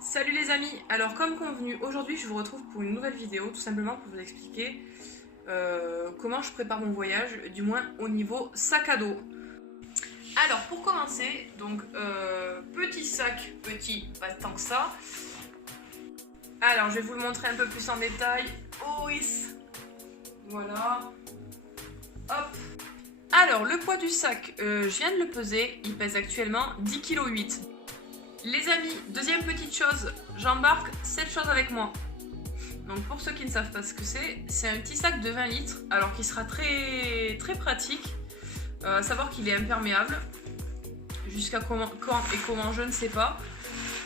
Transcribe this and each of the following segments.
Salut les amis, alors comme convenu, aujourd'hui je vous retrouve pour une nouvelle vidéo, tout simplement pour vous expliquer comment je prépare mon voyage, du moins au niveau sac à dos. Alors pour commencer, donc petit sac, petit, pas tant que ça. Alors je vais vous le montrer un peu plus en détail. Oh oui, voilà. Hop. Alors le poids du sac, je viens de le peser, il pèse actuellement 10,8 kg. Les amis, deuxième petite chose, j'embarque cette chose avec moi. Donc pour ceux qui ne savent pas ce que c'est un petit sac de 20 litres, alors qui sera très pratique. À savoir qu'il est imperméable. Jusqu'à quand et comment, je ne sais pas.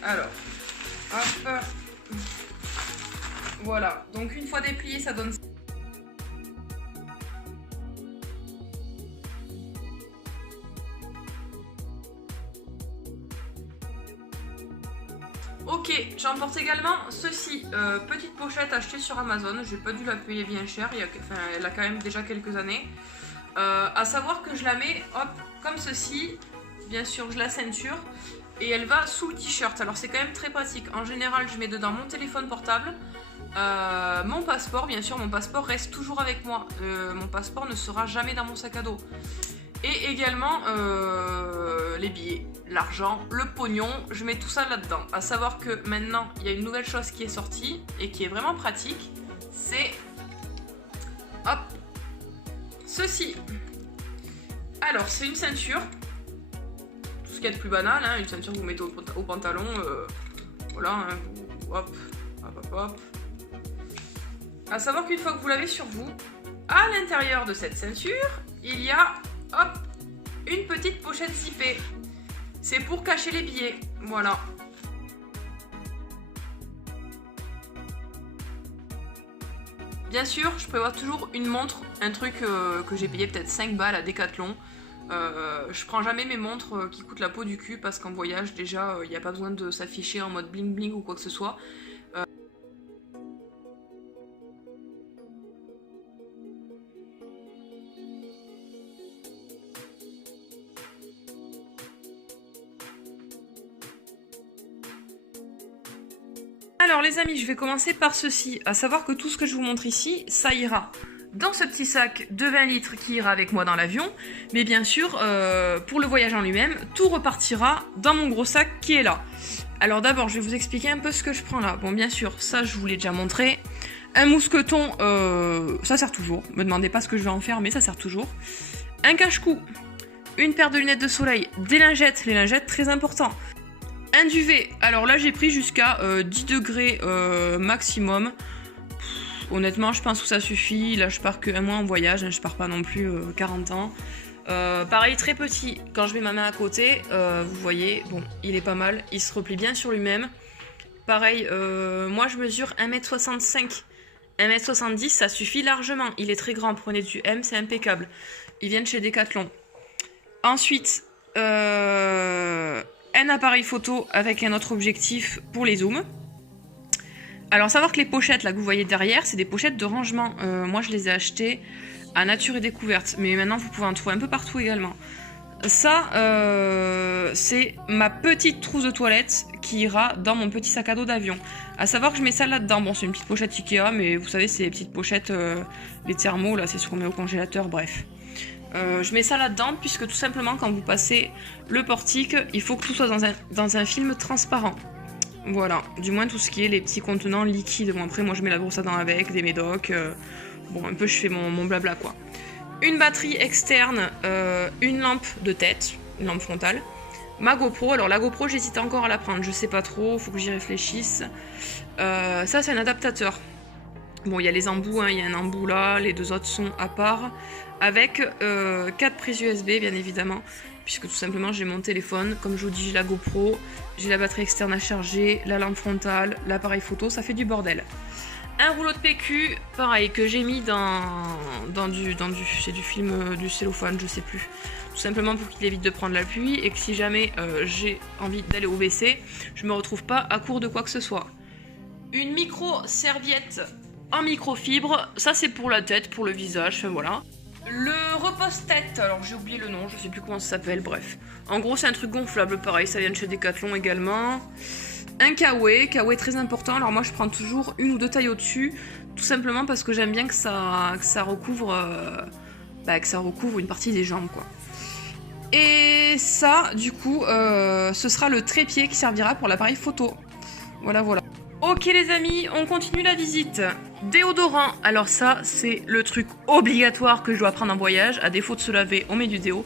Alors, hop. Voilà, donc une fois déplié, ça donne... Ok, j'emporte également ceci, petite pochette achetée sur Amazon, j'ai pas dû la payer bien cher, elle a quand même déjà quelques années. À savoir que je la mets, hop, comme ceci, bien sûr je la ceinture, et elle va sous le t-shirt, alors c'est quand même très pratique. En général je mets dedans mon téléphone portable, mon passeport, bien sûr mon passeport reste toujours avec moi, mon passeport ne sera jamais dans mon sac à dos. Et également les billets, l'argent, le pognon, je mets tout ça là-dedans. À savoir que maintenant, il y a une nouvelle chose qui est sortie et qui est vraiment pratique. C'est, hop, ceci. Alors, c'est une ceinture. Tout ce qu'il y a de plus banal, hein, une ceinture que vous mettez au pantalon. Voilà, hein, hop, hop, hop, hop. À savoir qu'une fois que vous l'avez sur vous, à l'intérieur de cette ceinture, il y a... hop, une petite pochette zippée. C'est pour cacher les billets. Voilà. Bien sûr, je prévois toujours une montre, un truc que j'ai payé peut-être 5 balles à Decathlon. Je prends jamais mes montres qui coûtent la peau du cul parce qu'en voyage, déjà, il n'y a pas besoin de s'afficher en mode bling bling ou quoi que ce soit. Alors les amis, je vais commencer par ceci, à savoir que tout ce que je vous montre ici, ça ira dans ce petit sac de 20 litres qui ira avec moi dans l'avion, mais bien sûr, pour le voyage en lui-même, tout repartira dans mon gros sac qui est là. Alors d'abord, je vais vous expliquer un peu ce que je prends là. Bon, bien sûr, ça je vous l'ai déjà montré. Un mousqueton, ça sert toujours, me demandez pas ce que je vais en faire, mais ça sert toujours. Un cache-cou, une paire de lunettes de soleil, des lingettes, les lingettes très important. Un duvet, alors là j'ai pris jusqu'à 10 degrés maximum. Honnêtement je pense que ça suffit, là je pars que un mois en voyage, hein, je pars pas non plus 40 ans. Pareil très petit, quand je mets ma main à côté, vous voyez, bon il est pas mal, il se replie bien sur lui-même. Pareil, moi je mesure 1m65, 1m70 ça suffit largement, il est très grand, prenez du M, c'est impeccable. Ils viennent chez Decathlon. Ensuite, un appareil photo avec un autre objectif pour les zooms. Alors savoir que les pochettes là que vous voyez derrière, c'est des pochettes de rangement. Moi je les ai achetées à Nature et Découverte, mais maintenant vous pouvez en trouver un peu partout également. Ça, c'est ma petite trousse de toilette qui ira dans mon petit sac à dos d'avion. À savoir que je mets ça là-dedans. Bon, c'est une petite pochette Ikea, mais vous savez, c'est les petites pochettes, les thermos, là, c'est ce qu'on met au congélateur, bref. Je mets ça là-dedans puisque tout simplement quand vous passez le portique, il faut que tout soit dans un film transparent. Voilà, du moins tout ce qui est les petits contenants liquides. Bon après moi je mets la brosse à dents avec, des médocs, bon un peu je fais mon blabla quoi. Une batterie externe, une lampe de tête, une lampe frontale. Ma GoPro, alors la GoPro j'hésite encore à la prendre, je sais pas trop, faut que j'y réfléchisse. Ça c'est un adaptateur. Bon, il y a les embouts, hein, il y a un embout là, les deux autres sont à part, avec 4 prises USB bien évidemment, puisque tout simplement j'ai mon téléphone, comme je vous dis j'ai la GoPro, j'ai la batterie externe à charger, la lampe frontale, l'appareil photo, ça fait du bordel. Un rouleau de PQ, pareil, que j'ai mis c'est du film, du cellophane, je sais plus. Tout simplement pour qu'il évite de prendre la pluie et que si jamais j'ai envie d'aller au WC, je me retrouve pas à court de quoi que ce soit. Une micro-serviette en microfibre, ça c'est pour la tête, pour le visage, enfin voilà. Le repose-tête, alors j'ai oublié le nom, je sais plus comment ça s'appelle, bref. En gros c'est un truc gonflable, pareil, ça vient de chez Decathlon également. Un kawaii très important. Alors moi je prends toujours une ou deux tailles au-dessus, tout simplement parce que j'aime bien que ça recouvre une partie des jambes quoi. Et ça du coup ce sera le trépied qui servira pour l'appareil photo. Voilà. Ok les amis, on continue la visite. Déodorant, alors ça c'est le truc obligatoire que je dois prendre en voyage. À défaut de se laver, on met du déo.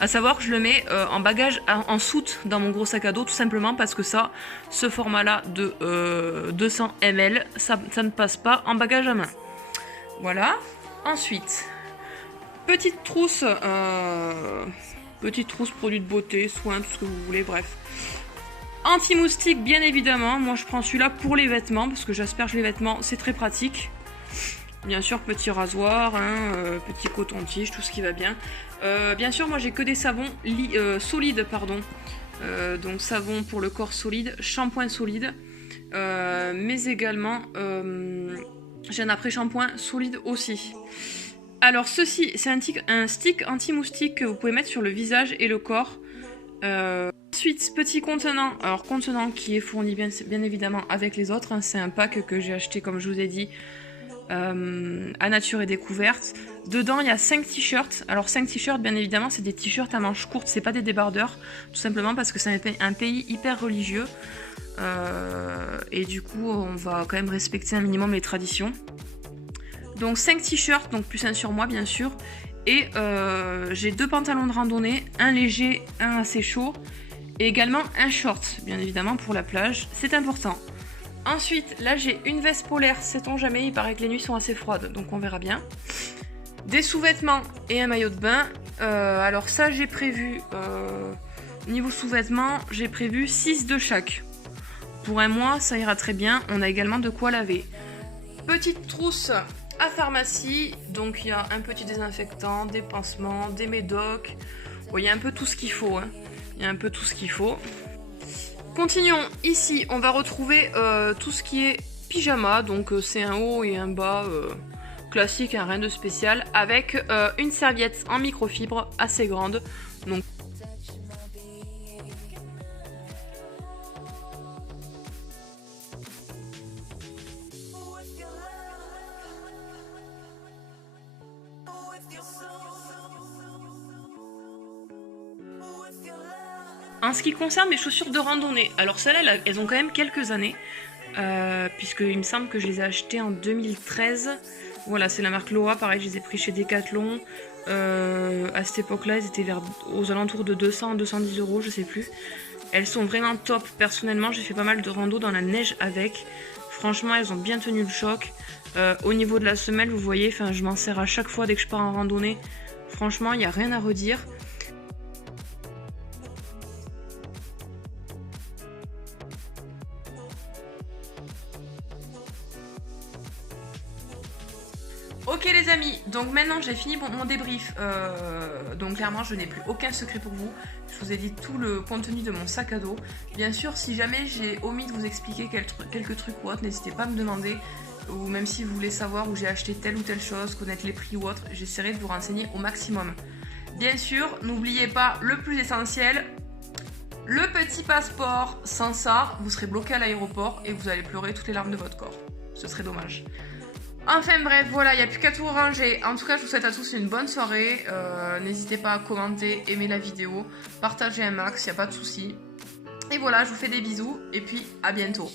À savoir que je le mets en bagage, en soute dans mon gros sac à dos, tout simplement parce que ça, ce format-là de 200 ml, ça ne passe pas en bagage à main. Voilà. Ensuite, petite trousse produit de beauté, soins, tout ce que vous voulez, bref. Anti-moustique, bien évidemment. Moi, je prends celui-là pour les vêtements, parce que j'asperge les vêtements, c'est très pratique. Bien sûr, petit rasoir, petit coton-tige, tout ce qui va bien. Bien sûr, moi, j'ai que des savons solides, pardon. Donc, savon pour le corps solide, shampoing solide. Mais également, j'ai un après-shampoing solide aussi. Alors, ceci, c'est un stick anti-moustique que vous pouvez mettre sur le visage et le corps. Ensuite, petit contenant, alors contenant qui est fourni bien évidemment avec les autres, hein, c'est un pack que j'ai acheté comme je vous ai dit à Nature et Découverte. Dedans il y a 5 t-shirts, alors 5 t-shirts bien évidemment c'est des t-shirts à manches courtes, c'est pas des débardeurs, tout simplement parce que c'est un pays hyper religieux et du coup on va quand même respecter un minimum les traditions. Donc 5 t-shirts, donc plus un sur moi bien sûr, et j'ai 2 pantalons de randonnée, un léger, un assez chaud. Et également un short, bien évidemment, pour la plage. C'est important. Ensuite, là, j'ai une veste polaire. Sait-on jamais, il paraît que les nuits sont assez froides, donc on verra bien. Des sous-vêtements et un maillot de bain. Alors ça, j'ai prévu... niveau sous-vêtements, j'ai prévu 6 de chaque. Pour un mois, ça ira très bien. On a également de quoi laver. Petite trousse à pharmacie. Donc, il y a un petit désinfectant, des pansements, des médocs. Bon, il y a un peu tout ce qu'il faut, hein. Il y a un peu tout ce qu'il faut. Continuons. Ici, on va retrouver tout ce qui est pyjama. Donc, c'est un haut et un bas classique, hein, rien de spécial. Avec une serviette en microfibre assez grande. Donc, en ce qui concerne mes chaussures de randonnée, alors celles-là, elles ont quand même quelques années, puisque il me semble que je les ai achetées en 2013. Voilà, c'est la marque Loa, pareil, je les ai pris chez Decathlon. À cette époque-là, elles étaient aux alentours de 200-210 €, je sais plus. Elles sont vraiment top. Personnellement, j'ai fait pas mal de rando dans la neige avec. Franchement, elles ont bien tenu le choc. Au niveau de la semelle, vous voyez, je m'en sers à chaque fois dès que je pars en randonnée. Franchement, il n'y a rien à redire. Ok les amis, donc maintenant j'ai fini mon débrief, donc clairement je n'ai plus aucun secret pour vous, je vous ai dit tout le contenu de mon sac à dos. Bien sûr si jamais j'ai omis de vous expliquer quelques trucs ou autre, n'hésitez pas à me demander, ou même si vous voulez savoir où j'ai acheté telle ou telle chose, connaître les prix ou autre, j'essaierai de vous renseigner au maximum. Bien sûr, n'oubliez pas le plus essentiel, le petit passeport. Sans ça, vous serez bloqué à l'aéroport et vous allez pleurer toutes les larmes de votre corps, ce serait dommage. Enfin bref, voilà, il n'y a plus qu'à tout ranger. En tout cas, je vous souhaite à tous une bonne soirée. N'hésitez pas à commenter, aimer la vidéo, partager un max, il n'y a pas de souci. Et voilà, je vous fais des bisous et puis à bientôt.